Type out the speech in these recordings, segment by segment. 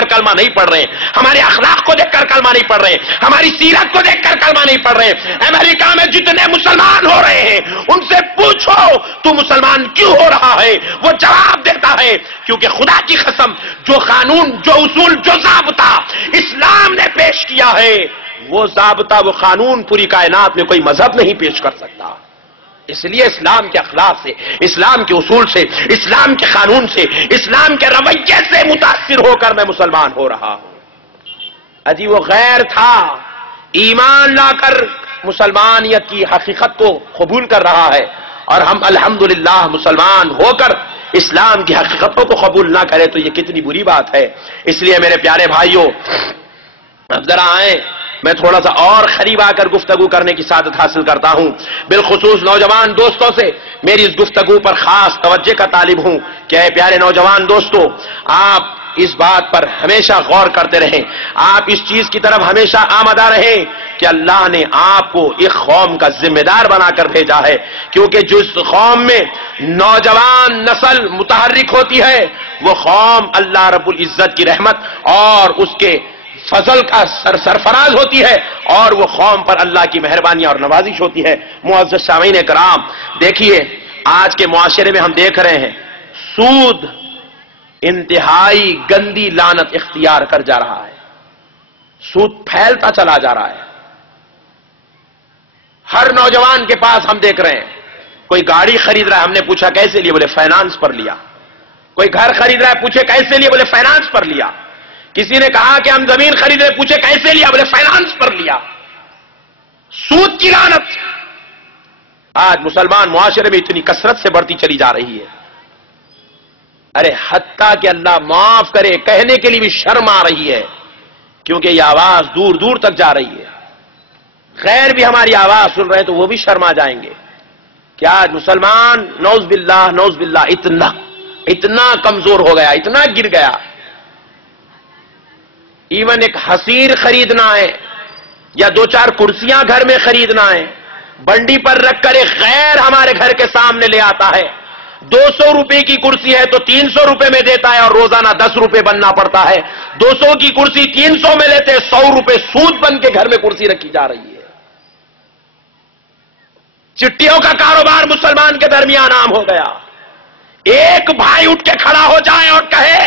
کر کلمہ نہیں پڑھ رہے، ہمارے اخلاق کو دیکھ کر کلمہ نہیں پڑھ رہے، ہماری سیرت کو دیکھ کر کلمہ نہیں پڑھ رہے۔ امریکہ میں جتنے مسلمان ہو رہے ہیں ان سے پوچھو تو مسلمان کیوں ہو رہا ہے، وہ جواب دیتا ہے کیونکہ خدا کی قسم جو قانون، جو اصول، جو ضابطہ اسلام نے پیش کیا ہے، وہ ضابطہ، وہ قانون پوری کائنات میں کوئی مذہب نہیں پیش کر سکتا۔ اس لیے اسلام کے اخلاق سے، اسلام کے اصول سے، اسلام کے قانون سے، اسلام کے رویے سے متاثر ہو کر میں مسلمان ہو رہا ہوں۔ اجی وہ غیر تھا، ایمان لا کر مسلمانیت کی حقیقت کو قبول کر رہا ہے، اور ہم الحمدللہ مسلمان ہو کر اسلام کی حقیقتوں کو قبول نہ کرے تو یہ کتنی بری بات ہے۔ اس لیے میرے پیارے بھائیوں، اب ذرا آئیں، میں تھوڑا سا اور قریب آ کر گفتگو کرنے کی سعادت حاصل کرتا ہوں۔ بالخصوص نوجوان دوستوں سے میری اس گفتگو پر خاص توجہ کا طالب ہوں کہ اے پیارے نوجوان دوستو، آپ اس بات پر ہمیشہ غور کرتے رہیں، آپ اس چیز کی طرف ہمیشہ آمدہ رہیں کہ اللہ نے آپ کو ایک قوم کا ذمہ دار بنا کر بھیجا ہے، کیونکہ جس قوم میں نوجوان نسل متحرک ہوتی ہے وہ قوم اللہ رب العزت کی رحمت اور اس کے فضل کا سرفراز ہوتی ہے، اور وہ قوم پر اللہ کی مہربانی اور نوازش ہوتی ہے۔ معزز سامعین کرام، دیکھیے آج کے معاشرے میں ہم دیکھ رہے ہیں سود انتہائی گندی لعنت اختیار کر جا رہا ہے، سود پھیلتا چلا جا رہا ہے۔ ہر نوجوان کے پاس ہم دیکھ رہے ہیں کوئی گاڑی خرید رہا ہے، ہم نے پوچھا کیسے لیا، بولے فائنانس پر لیا۔ کوئی گھر خرید رہا ہے، پوچھے کیسے لیا، بولے فائنانس پر لیا۔ کسی نے کہا کہ ہم زمین خرید رہے، پوچھے کیسے لیا، بولے فائنانس پر لیا۔ سود کی لعنت آج مسلمان معاشرے میں اتنی کثرت سے بڑھتی چلی جا رہی ہے، ارے حتیٰ کہ اللہ معاف کرے کہنے کے لیے بھی شرم آ رہی ہے، کیونکہ یہ آواز دور دور تک جا رہی ہے۔ غیر بھی ہماری آواز سن رہے ہیں تو وہ بھی شرما جائیں گے کہ آج مسلمان نعوذ باللہ اتنا کمزور ہو گیا، اتنا گر گیا، ایون ایک حصیر خریدنا ہے یا دو چار کرسیاں گھر میں خریدنا ہے، بنڈی پر رکھ کر ایک غیر ہمارے گھر کے سامنے لے آتا ہے، 200 روپے کی کرسی ہے تو 300 روپے میں دیتا ہے اور روزانہ 10 روپے بننا پڑتا ہے۔ 200 کی کرسی 300 میں لیتے، 100 روپے سود بن کے گھر میں کرسی رکھی جا رہی ہے۔ چٹیوں کا کاروبار مسلمان کے درمیان عام ہو گیا۔ ایک بھائی اٹھ کے کھڑا ہو جائے اور کہے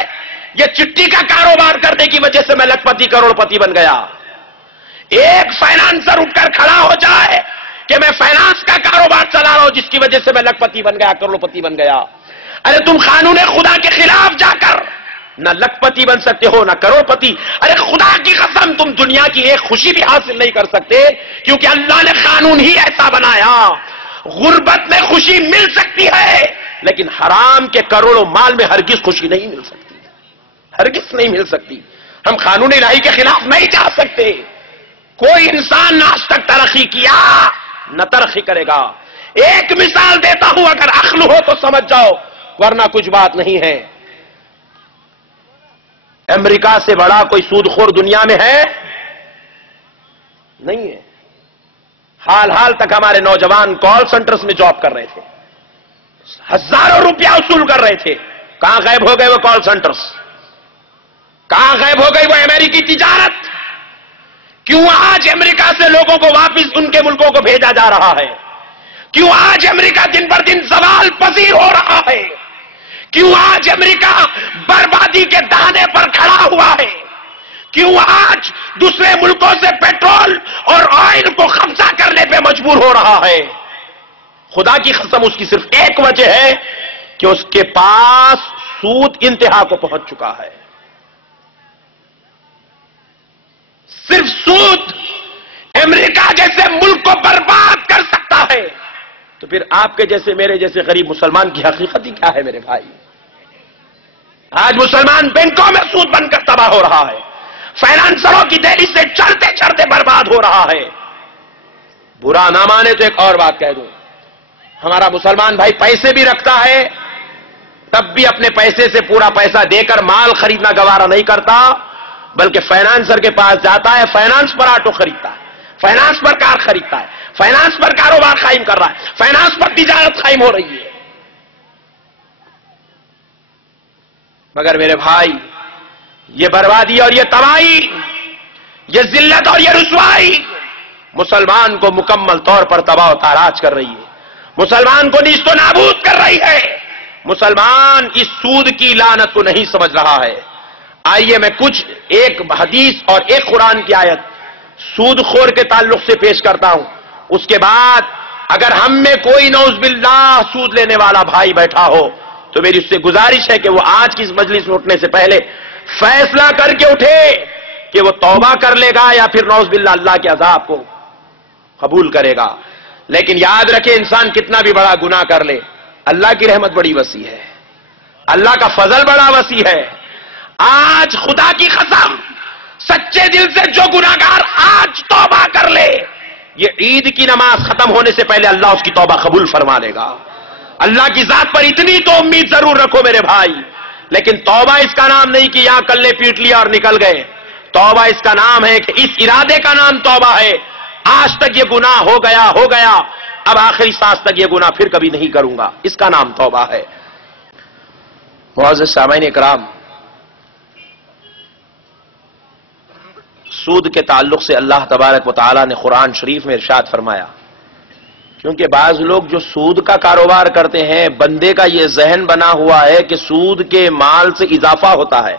یہ چٹی کا کاروبار کرنے کی وجہ سے میں لکھ پتی کروڑ پتی بن گیا۔ ایک فائنانسر اٹھ کر کھڑا ہو جائے کہ میں فائنانس کا کاروبار چلا رہا ہوں جس کی وجہ سے میں لکھ پتی بن گیا، کروڑ پتی بن گیا۔ ارے تم قانون خدا کے خلاف جا کر نہ لکھ پتی بن سکتے ہو نہ کروڑ پتی۔ ارے خدا کی قسم تم دنیا کی ایک خوشی بھی حاصل نہیں کر سکتے، کیونکہ اللہ نے قانون ہی ایسا بنایا۔ غربت میں خوشی مل سکتی ہے لیکن حرام کے کروڑوں مال میں ہرگز خوشی نہیں مل سکتی، ہرگز نہیں مل سکتی۔ ہم قانون الہی کے خلاف نہیں جا سکتے۔ کوئی انسان نہ آج تک ترقی کیا نہ ترقی کرے گا۔ ایک مثال دیتا ہوں، اگر عقل ہو تو سمجھ جاؤ ورنہ کچھ بات نہیں ہے۔ امریکہ سے بڑا کوئی سود خور دنیا میں ہے؟ نہیں ہے۔ حال تک ہمارے نوجوان کال سینٹرز میں جاب کر رہے تھے، ہزاروں روپیہ وصول کر رہے تھے، کہاں غائب ہو گئے وہ کال سینٹرز؟ کہاں غائب ہو گئی وہ امریکی تجارت؟ کیوں آج امریکہ سے لوگوں کو واپس ان کے ملکوں کو بھیجا جا رہا ہے؟ کیوں آج امریکہ دن پر دن زوال پذیر ہو رہا ہے؟ کیوں آج امریکہ بربادی کے دہانے پر کھڑا ہوا ہے؟ کیوں آج دوسرے ملکوں سے پیٹرول اور آئل کو قبضہ کرنے پہ مجبور ہو رہا ہے؟ خدا کی قسم اس کی صرف ایک وجہ ہے کہ اس کے پاس سود انتہا کو پہنچ چکا ہے۔ صرف سود امریکہ جیسے ملک کو برباد کر سکتا ہے، تو پھر آپ کے جیسے میرے جیسے غریب مسلمان کی حقیقت ہی کیا ہے میرے بھائی؟ آج مسلمان بینکوں میں سود بن کر تباہ ہو رہا ہے، فائنانسروں کی دہلی سے چڑھتے چڑھتے برباد ہو رہا ہے۔ برا نہ مانے تو ایک اور بات کہہ دوں، ہمارا مسلمان بھائی پیسے بھی رکھتا ہے تب بھی اپنے پیسے سے پورا پیسہ دے کر مال خریدنا گوارا نہیں کرتا، بلکہ فائنانسر کے پاس جاتا ہے، فائنانس پر آٹو خریدتا ہے، فائنانس پر کار خریدتا ہے، فائنانس پر کاروبار قائم کر رہا ہے، فائنانس پر تجارت قائم ہو رہی ہے۔ مگر میرے بھائی یہ بربادی اور یہ تباہی، یہ ذلت اور یہ رسوائی مسلمان کو مکمل طور پر تباہ و تاراج کر رہی ہے، مسلمان کو نیست و نابود کر رہی ہے۔ مسلمان اس سود کی لعنت کو نہیں سمجھ رہا ہے۔ آئیے میں کچھ ایک حدیث اور ایک قرآن کی آیت سود خور کے تعلق سے پیش کرتا ہوں، اس کے بعد اگر ہم میں کوئی نعوذ باللہ سود لینے والا بھائی بیٹھا ہو تو میری اس سے گزارش ہے کہ وہ آج کی اس مجلس میں اٹھنے سے پہلے فیصلہ کر کے اٹھے کہ وہ توبہ کر لے گا یا پھر نعوذ باللہ اللہ کے عذاب کو قبول کرے گا۔ لیکن یاد رکھے انسان کتنا بھی بڑا گناہ کر لے، اللہ کی رحمت بڑی وسیع ہے، اللہ کا فضل بڑا وسیع ہے۔ آج خدا کی قسم سچے دل سے جو گناہگار آج توبہ کر لے، یہ عید کی نماز ختم ہونے سے پہلے اللہ اس کی توبہ قبول فرما لے گا۔ اللہ کی ذات پر اتنی تو امید ضرور رکھو میرے بھائی۔ لیکن توبہ اس کا نام نہیں کہ یہاں کلے پیٹ لیا اور نکل گئے، توبہ اس کا نام ہے کہ اس ارادے کا نام توبہ ہے، آج تک یہ گناہ ہو گیا، اب آخری سانس تک یہ گناہ پھر کبھی نہیں کروں گا، اس کا نام توبہ ہے۔ معزز سامعین اکرام، سود کے تعلق سے اللہ تبارک و تعالی نے قرآن شریف میں ارشاد فرمایا، کیونکہ بعض لوگ جو سود کا کاروبار کرتے ہیں بندے کا یہ ذہن بنا ہوا ہے کہ سود کے مال سے اضافہ ہوتا ہے،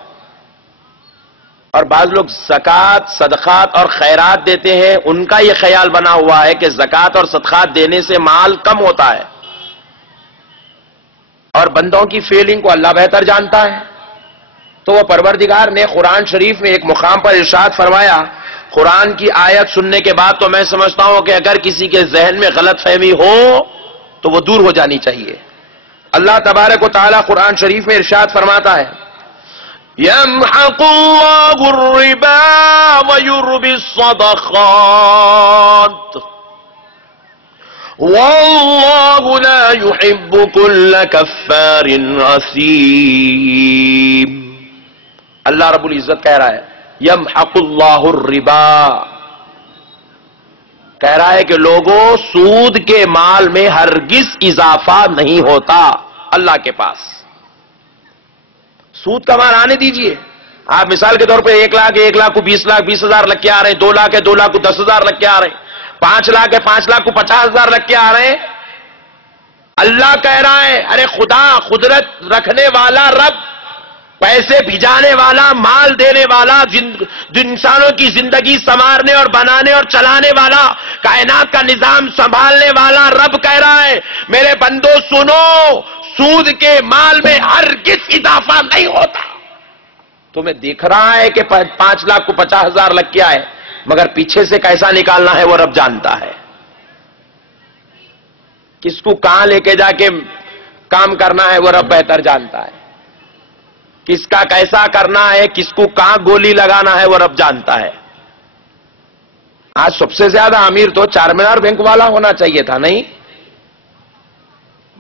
اور بعض لوگ زکوٰۃ صدقات اور خیرات دیتے ہیں، ان کا یہ خیال بنا ہوا ہے کہ زکوٰۃ اور صدقات دینے سے مال کم ہوتا ہے، اور بندوں کی فیلنگ کو اللہ بہتر جانتا ہے۔ تو وہ پروردگار نے قرآن شریف میں ایک مقام پر ارشاد فرمایا، قرآن کی آیت سننے کے بعد تو میں سمجھتا ہوں کہ اگر کسی کے ذہن میں غلط فہمی ہو تو وہ دور ہو جانی چاہیے۔ اللہ تبارک و تعالی قرآن شریف میں ارشاد فرماتا ہے، يَمْحَقُ اللَّهُ الرِّبَا وَيُرْبِي الصَّدَقَاتِ وَاللَّهُ لَا يُحِبُّ كُلَّ كَفَّارٍ أَثِيمٍ۔ اللہ رب العزت کہہ رہا ہے یمحق اللہ الربا، کہہ رہا ہے کہ لوگوں سود کے مال میں ہرگز اضافہ نہیں ہوتا اللہ کے پاس۔ سود کا مال آنے دیجئے، آپ مثال کے طور پہ 1 لاکھ کو 20 لاکھ 20,000 لگ کے آ رہے ہیں، 2 لاکھ ہے 2 لاکھ کو 10,000 لگ کے آ رہے ہیں، 5 لاکھ ہے 5 لاکھ کو 50,000 لگ کے آ رہے ہیں۔ اللہ کہہ رہا ہے ارے خدا قدرت رکھنے والا رب، پیسے بھجانے والا، مال دینے والا، انسانوں کی زندگی سنوارنے اور بنانے اور چلانے والا، کائنات کا نظام سنبھالنے والا رب کہہ رہا ہے میرے بندو سنو، سود کے مال میں ہرگز اضافہ نہیں ہوتا۔ تمہیں دیکھ رہا ہے کہ 5 لاکھ کو 50,000 لگ کے آئے، مگر پیچھے سے کیسا نکالنا ہے وہ رب جانتا ہے، کس کو کہاں لے کے جا کے کام کرنا ہے وہ رب بہتر جانتا ہے، کس کا کیسا کرنا ہے، کس کو کہاں گولی لگانا ہے وہ رب جانتا ہے۔ آج سب سے زیادہ امیر تو چار مینار بینک والا ہونا چاہیے تھا، نہیں؟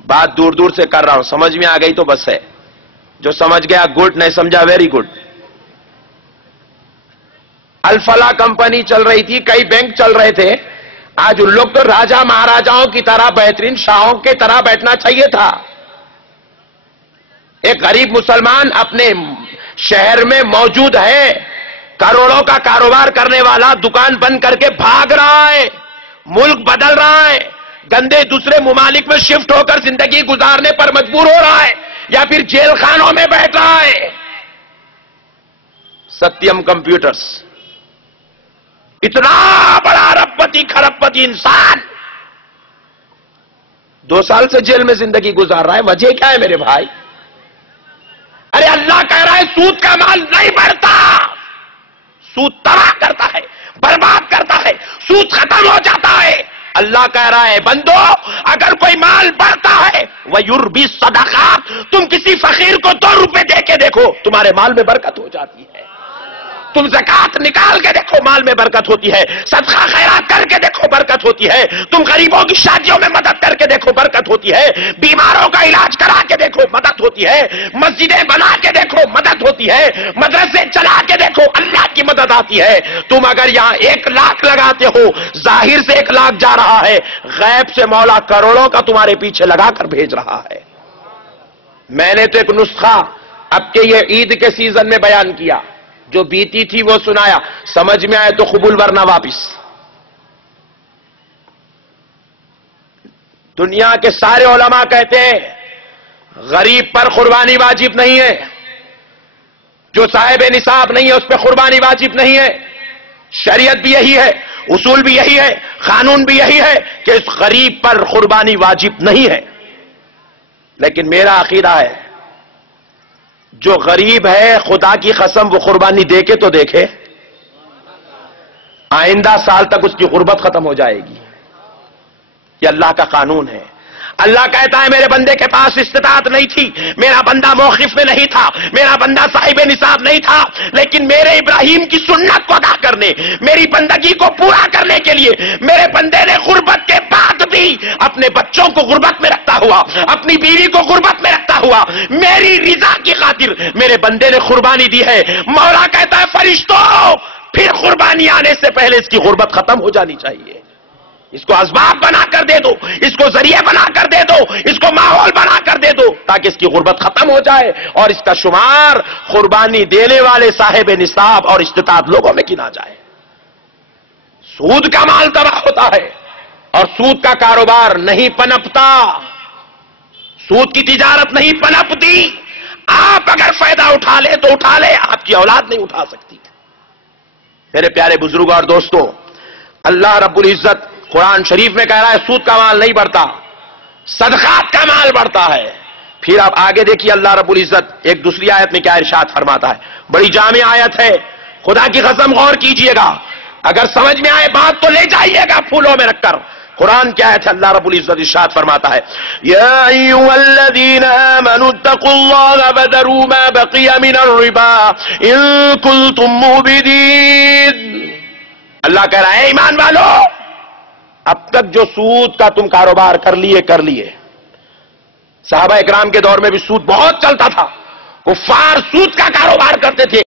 بات دور دور سے کر رہا ہوں، سمجھ میں آ گئی تو بس ہے، جو سمجھ گیا گڈ، نہیں سمجھا ویری گڈ۔ الفلاح کمپنی چل رہی تھی، کئی بینک چل رہے تھے، آج ان لوگ تو راجا مہاراجاؤں کی طرح بہترین شاہوں کی طرح بیٹھنا چاہیے تھا۔ ایک غریب مسلمان اپنے شہر میں موجود ہے، کروڑوں کا کاروبار کرنے والا دکان بند کر کے بھاگ رہا ہے، ملک بدل رہا ہے، گندے دوسرے ممالک میں شفٹ ہو کر زندگی گزارنے پر مجبور ہو رہا ہے، یا پھر جیل خانوں میں بیٹھ رہا ہے۔ ستیم کمپیوٹرز اتنا بڑا ربپتی کھربپتی انسان 2 سال سے جیل میں زندگی گزار رہا ہے، وجہ کیا ہے میرے بھائی؟ ارے اللہ کہہ رہا ہے سود کا مال نہیں بڑھتا، سود تباہ کرتا ہے، برباد کرتا ہے، سود ختم ہو جاتا ہے۔ اللہ کہہ رہا ہے بندو اگر کوئی مال بڑھتا ہے وَيُرْبِي الصَّدَقَاتِ، تم کسی فقیر کو 2 روپے دے کے دیکھو تمہارے مال میں برکت ہو جاتی ہے، تم زکات نکال کے دیکھو مال میں برکت ہوتی ہے، صدقہ خیرات کر کے دیکھو برکت ہوتی ہے، تم غریبوں کی شادیوں میں مدد کر کے دیکھو برکت ہوتی ہے، بیماروں کا علاج کرا کے دیکھو مدد ہوتی ہے، مسجدیں بنا کے دیکھو مدد ہوتی ہے، مدرسے چلا کے دیکھو اللہ کی مدد آتی ہے۔ تم اگر یہاں 1 لاکھ لگاتے ہو، ظاہر سے 1 لاکھ جا رہا ہے، غیب سے مولا کروڑوں کا تمہارے پیچھے لگا کر بھیج رہا ہے۔ میں نے تو ایک نسخہ اب کے یہ عید کے سیزن میں بیان کیا، جو بیتی تھی وہ سنایا، سمجھ میں آئے تو قبول ورنہ واپس۔ دنیا کے سارے علماء کہتے ہیں غریب پر قربانی واجب نہیں ہے، جو صاحب نصاب نہیں ہے اس پہ قربانی واجب نہیں ہے۔ شریعت بھی یہی ہے، اصول بھی یہی ہے، قانون بھی یہی ہے کہ اس غریب پر قربانی واجب نہیں ہے۔ لیکن میرا عقیدہ ہے جو غریب ہے خدا کی قسم وہ قربانی دے کے تو دیکھے، آئندہ سال تک اس کی غربت ختم ہو جائے گی۔ یہ اللہ کا قانون ہے۔ اللہ کہتا ہے میرے بندے کے پاس استطاعت نہیں تھی، میرا بندہ موقف میں نہیں تھا، میرا بندہ صاحب نصاب نہیں تھا، لیکن میرے ابراہیم کی سنت کو ادا کرنے، میری بندگی کو پورا کرنے کے لیے میرے بندے نے غربت کے بعد بھی اپنے بچوں کو غربت میں رکھتا ہوا، اپنی بیوی کو غربت میں رکھتا ہوا، میری رضا کی خاطر میرے بندے نے قربانی دی ہے۔ مولا کہتا ہے فرشتوں پھر قربانی آنے سے پہلے اس کی غربت ختم ہو جانی چاہیے، اس کو اسباب بنا کر دے دو، اس کو ذریعہ بنا کر دے دو، اس کو ماحول بنا کر دے دو تاکہ اس کی غربت ختم ہو جائے اور اس کا شمار قربانی دینے والے صاحب نصاب اور استطاعت لوگوں میں گنا جائے۔ سود کا مال تباہ ہوتا ہے اور سود کا کاروبار نہیں پنپتا، سود کی تجارت نہیں پنپتی۔ آپ اگر فائدہ اٹھا لے تو اٹھا لے، آپ کی اولاد نہیں اٹھا سکتی۔ میرے پیارے بزرگوں اور دوستوں، اللہ رب العزت قرآن شریف میں کہہ رہا ہے سود کا مال نہیں بڑھتا، صدقات کا مال بڑھتا ہے۔ پھر آپ آگے دیکھیے اللہ رب العزت ایک دوسری آیت میں کیا ارشاد فرماتا ہے، بڑی جامع آیت ہے، خدا کی قسم غور کیجئے گا، اگر سمجھ میں آئے بات تو لے جائیے گا پھولوں میں رکھ کر۔ قرآن کیا ہے؟ اللہ رب العزت ارشاد فرماتا ہے یا ایھا الذین آمنوا اتقوا اللہ وذروا ما بقی من الربا ان کنتم مؤمنین۔ اللہ کہہ رہا ہے ایمان والو، اب تک جو سود کا تم کاروبار کر لیے۔ صحابہ اکرام کے دور میں بھی سود بہت چلتا تھا، کفار سود کا کاروبار کرتے تھے۔